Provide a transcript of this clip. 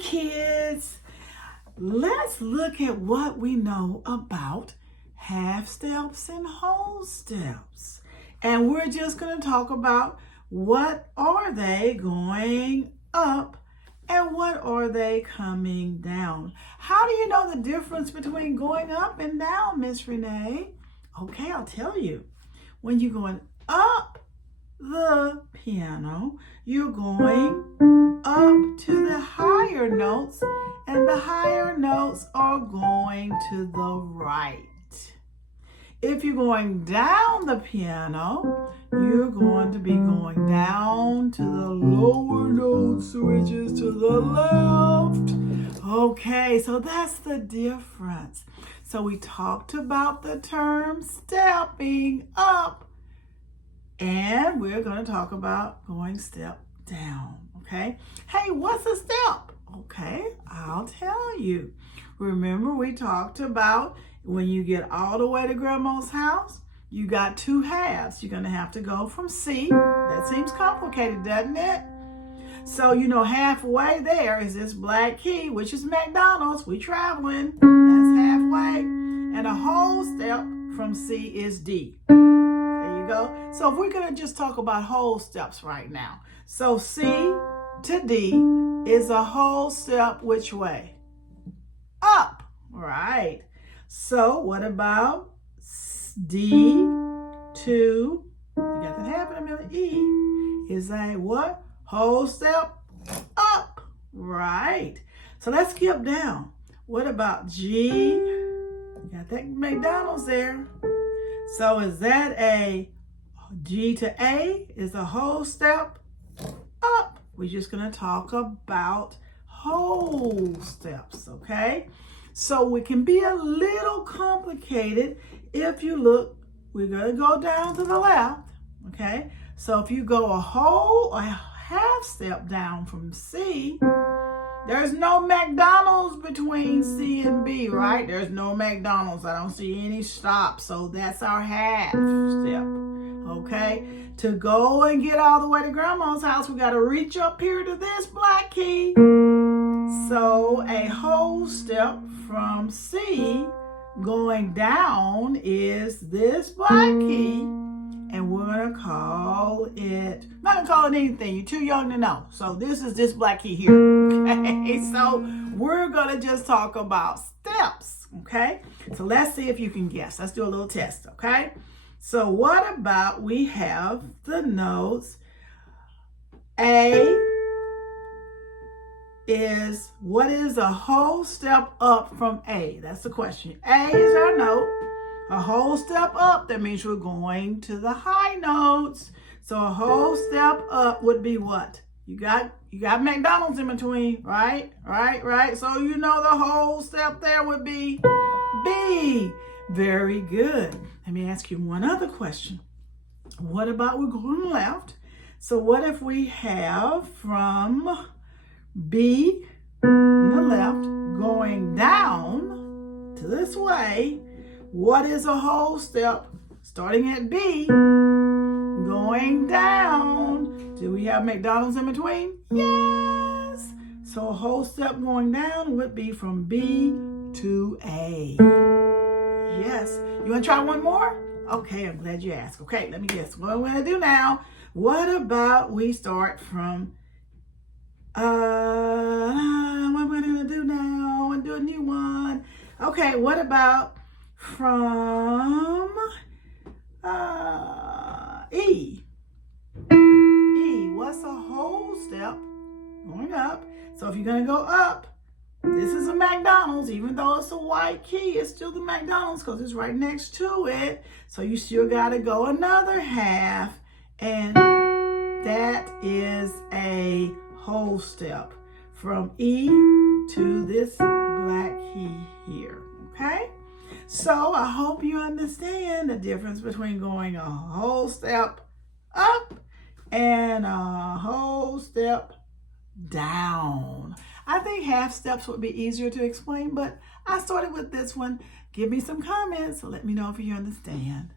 kids, let's look at what we know about half steps and whole steps. And we're just going to talk about what are they going up and what are they coming down. How do you know the difference between going up and down, Miss Renee? Okay, I'll tell you. When you're going up the piano, you're going up to the higher notes, and the higher notes are going to the right. If you're going down the piano, you're going to be going down to the lower notes, which is to the left. Okay, so that's the difference. So we talked about the term stepping up, and we're going to talk about going step down, okay? Hey, what's a step? Okay, I'll tell you. Remember, we talked about when you get all the way to Grandma's house, you got two halves. You're going to have to go from C. That seems complicated, doesn't it? So, halfway there is this black key, which is McDonald's. We traveling. That's halfway. And a whole step from C is D. There you go. So if we're going to just talk about whole steps right now. So C to D is a whole step which way? Up. Right. So what about D to, you got that happening in a minute, E is a what? Whole step up. Right. So let's skip down. What about G? You got that McDonald's there. So is that a G to A is a whole step up. We're just going to talk about whole steps, okay? So it can be a little complicated if you look. We're going to go down to the left, okay? So if you go a half step down from C, there's no McDonald's between C and B, right? There's no McDonald's. I don't see any stops. So that's our half step, okay? To go and get all the way to Grandma's house, we got to reach up here to this black key. So a whole step from C going down is this black key. And we're going to call it, I'm not going to call it anything. You're too young to know. So this is this black key here. Okay, so we're going to just talk about steps. Okay, so let's see if you can guess. Let's do a little test. Okay, so what about we have the notes A is, what is a whole step up from A? That's the question. A is our note. A whole step up, that means we're going to the high notes. So a whole step up would be what? You got McDonald's in between, right? Right. So the whole step there would be B. Very good. Let me ask you one other question. What about we're going left? So what if we have from B in the left going down to this way? What is a whole step starting at B going down? Do we have McDonald's in between? Yes. So a whole step going down would be from B to A. Yes. You want to try one more? Okay, I'm glad you asked. Okay, let me guess. What I'm going to do now. What about we start from, what am I going to do now? I'm going to do a new one. Okay, what about from E? What's a whole step going up? So if you're going to go up, this is a McDonald's. Even though it's a white key, it's still the McDonald's because it's right next to it. So you still got to go another half, and that is a whole step from E to this black key here, okay? So I hope you understand the difference between going a whole step up and a whole step down. I think half steps would be easier to explain, but I started with this one. Give me some comments. So let me know if you understand.